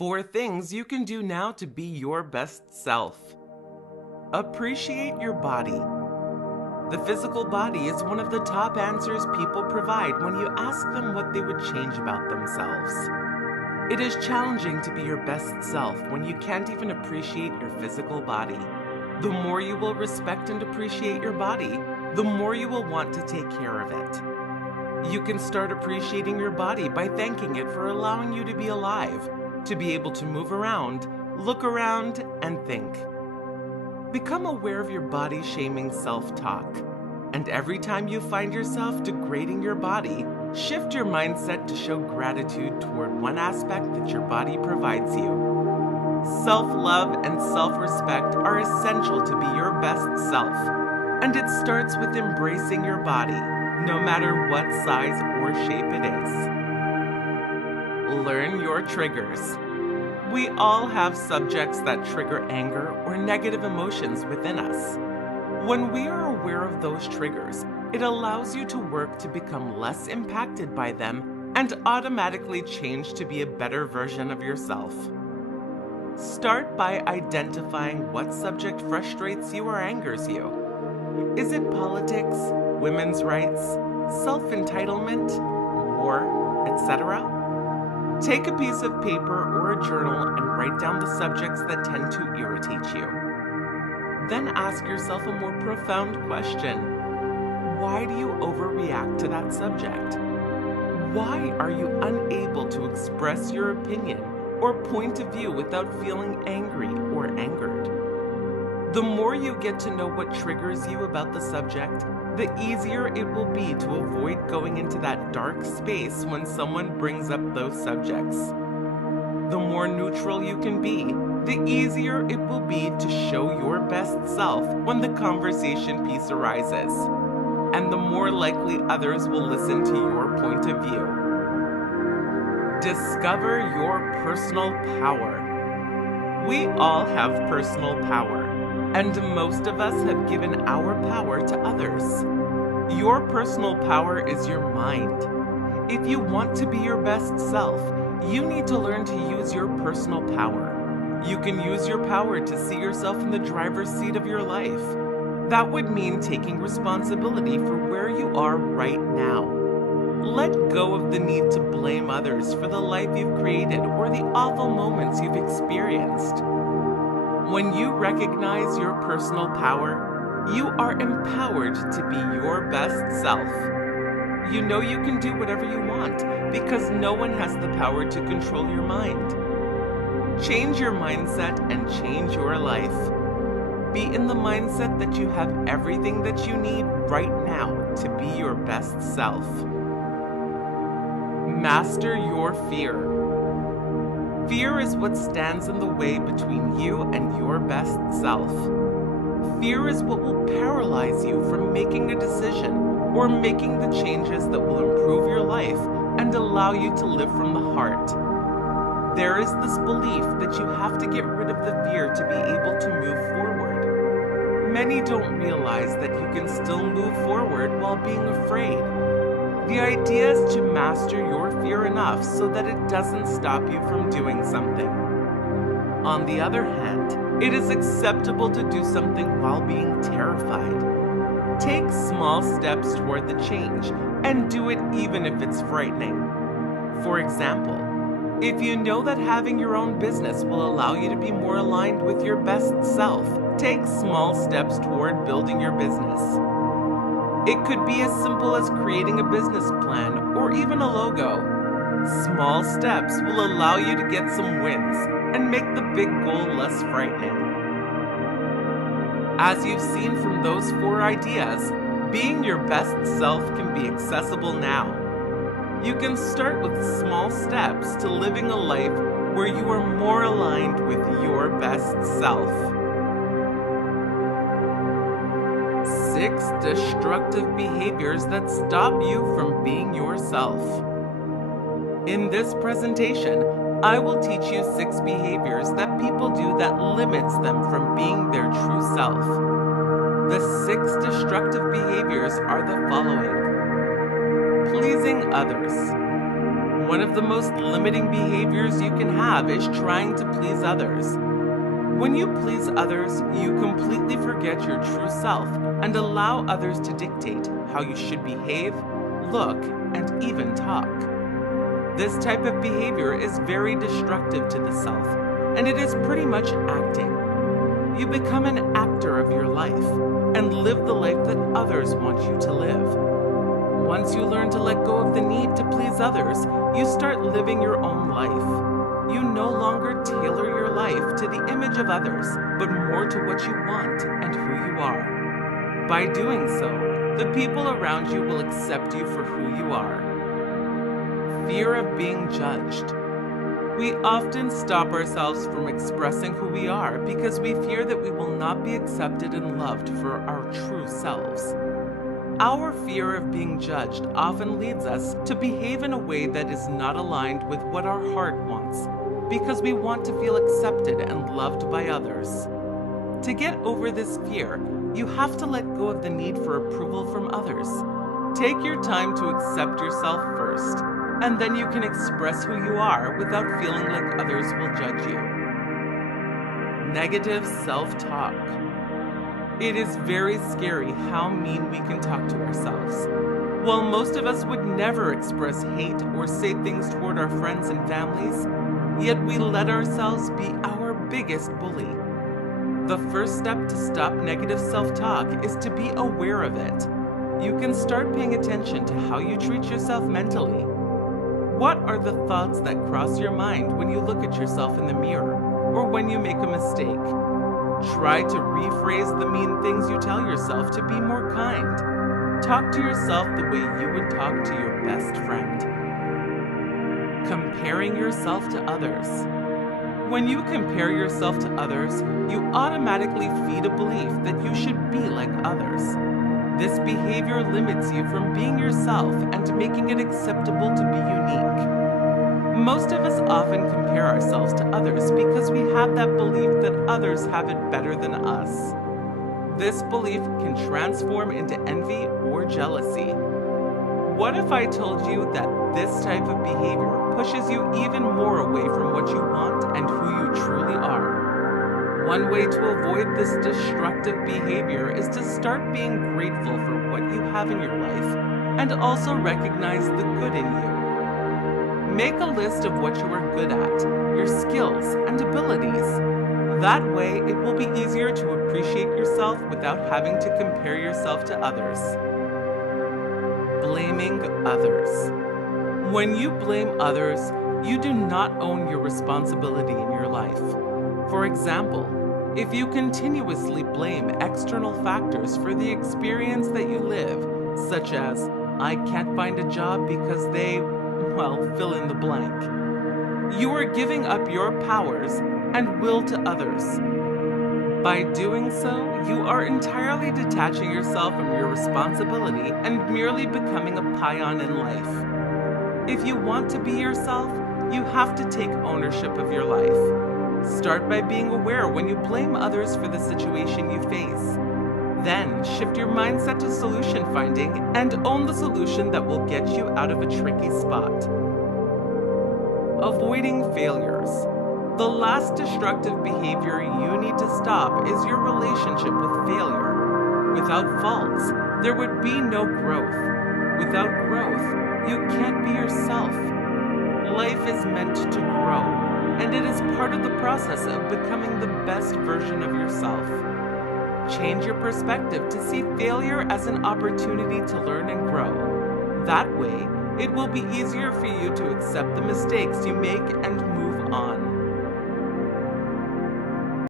4 things you can do now to be your best self. Appreciate your body. The physical body is one of the top answers people provide when you ask them what they would change about themselves. It is challenging to be your best self when you can't even appreciate your physical body. The more you will respect and appreciate your body, the more you will want to take care of it. You can start appreciating your body by thanking it for allowing you to be alive, to be able to move around, look around, and think. Become aware of your body-shaming self-talk. And every time you find yourself degrading your body, shift your mindset to show gratitude toward one aspect that your body provides you. Self-love and self-respect are essential to be your best self. And it starts with embracing your body, no matter what size or shape it is. Learn your triggers. We all have subjects that trigger anger or negative emotions within us. When we are aware of those triggers, it allows you to work to become less impacted by them and automatically change to be a better version of yourself. Start by identifying what subject frustrates you or angers you. Is it politics, women's rights, self-entitlement, war, etc.? Take a piece of paper or a journal and write down the subjects that tend to irritate you. Then ask yourself a more profound question. Why do you overreact to that subject? Why are you unable to express your opinion or point of view without feeling angry or angered? The more you get to know what triggers you about the subject, the easier it will be to avoid going into that dark space when someone brings up those subjects. The more neutral you can be, the easier it will be to show your best self when the conversation piece arises, and the more likely others will listen to your point of view. Discover your personal power. We all have personal power, and most of us have given our power to others. Your personal power is your mind. If you want to be your best self, you need to learn to use your personal power. You can use your power to see yourself in the driver's seat of your life. That would mean taking responsibility for where you are right now. Let go of the need to blame others for the life you've created or the awful moments you've experienced. When you recognize your personal power, you are empowered to be your best self. You know you can do whatever you want because no one has the power to control your mind. Change your mindset and change your life. Be in the mindset that you have everything that you need right now to be your best self. Master your fear. Fear is what stands in the way between you and your best self. Fear is what will paralyze you from making a decision or making the changes that will improve your life and allow you to live from the heart. There is this belief that you have to get rid of the fear to be able to move forward. Many don't realize that you can still move forward while being afraid. The idea is to master your fear enough so that it doesn't stop you from doing something. On the other hand, it is acceptable to do something while being terrified. Take small steps toward the change and do it even if it's frightening. For example, if you know that having your own business will allow you to be more aligned with your best self, take small steps toward building your business. It could be as simple as creating a business plan or even a logo. Small steps will allow you to get some wins and make the big goal less frightening. As you've seen from those 4 ideas, being your best self can be accessible now. You can start with small steps to living a life where you are more aligned with your best self. 6 destructive behaviors that stop you from being yourself. In this presentation, I will teach you 6 behaviors that people do that limits them from being their true self. The 6 destructive behaviors are the following. Pleasing others. One of the most limiting behaviors you can have is trying to please others. When you please others, you completely forget your true self and allow others to dictate how you should behave, look, and even talk. This type of behavior is very destructive to the self, and it is pretty much acting. You become an actor of your life and live the life that others want you to live. Once you learn to let go of the need to please others, you start living your own life. You no longer tailor your life to the image of others, but more to what you want and who you are. By doing so, the people around you will accept you for who you are. Fear of being judged. We often stop ourselves from expressing who we are because we fear that we will not be accepted and loved for our true selves. Our fear of being judged often leads us to behave in a way that is not aligned with what our heart wants, because we want to feel accepted and loved by others. To get over this fear, you have to let go of the need for approval from others. Take your time to accept yourself first, and then you can express who you are without feeling like others will judge you. Negative self-talk. It is very scary how mean we can talk to ourselves. While most of us would never express hate or say things toward our friends and families, yet we let ourselves be our biggest bully. The first step to stop negative self-talk is to be aware of it. You can start paying attention to how you treat yourself mentally. What are the thoughts that cross your mind when you look at yourself in the mirror or when you make a mistake? Try to rephrase the mean things you tell yourself to be more kind. Talk to yourself the way you would talk to your best friend. Comparing yourself to others. When you compare yourself to others, you automatically feed a belief that you should be like others. This behavior limits you from being yourself and making it acceptable to be unique. Most of us often compare ourselves to others because we have that belief that others have it better than us. This belief can transform into envy or jealousy. What if I told you that this type of behavior pushes you even more away from what you want and who you truly are? One way to avoid this destructive behavior is to start being grateful for what you have in your life and also recognize the good in you. Make a list of what you are good at, your skills and abilities. That way, it will be easier to appreciate yourself without having to compare yourself to others. Blaming others. When you blame others, you do not own your responsibility in your life. For example, if you continuously blame external factors for the experience that you live, such as, I can't find a job because they, well, fill in the blank, you are giving up your powers and will to others. By doing so, you are entirely detaching yourself from your responsibility and merely becoming a pawn in life. If you want to be yourself, you have to take ownership of your life. Start by being aware when you blame others for the situation you face. Then shift your mindset to solution finding and own the solution that will get you out of a tricky spot. Avoiding failures. The last destructive behavior you need to stop is your relationship with failure. Without faults, there would be no growth. Without growth, you can't be yourself. Life is meant to grow, and it is part of the process of becoming the best version of yourself. Change your perspective to see failure as an opportunity to learn and grow. That way, it will be easier for you to accept the mistakes you make and move on.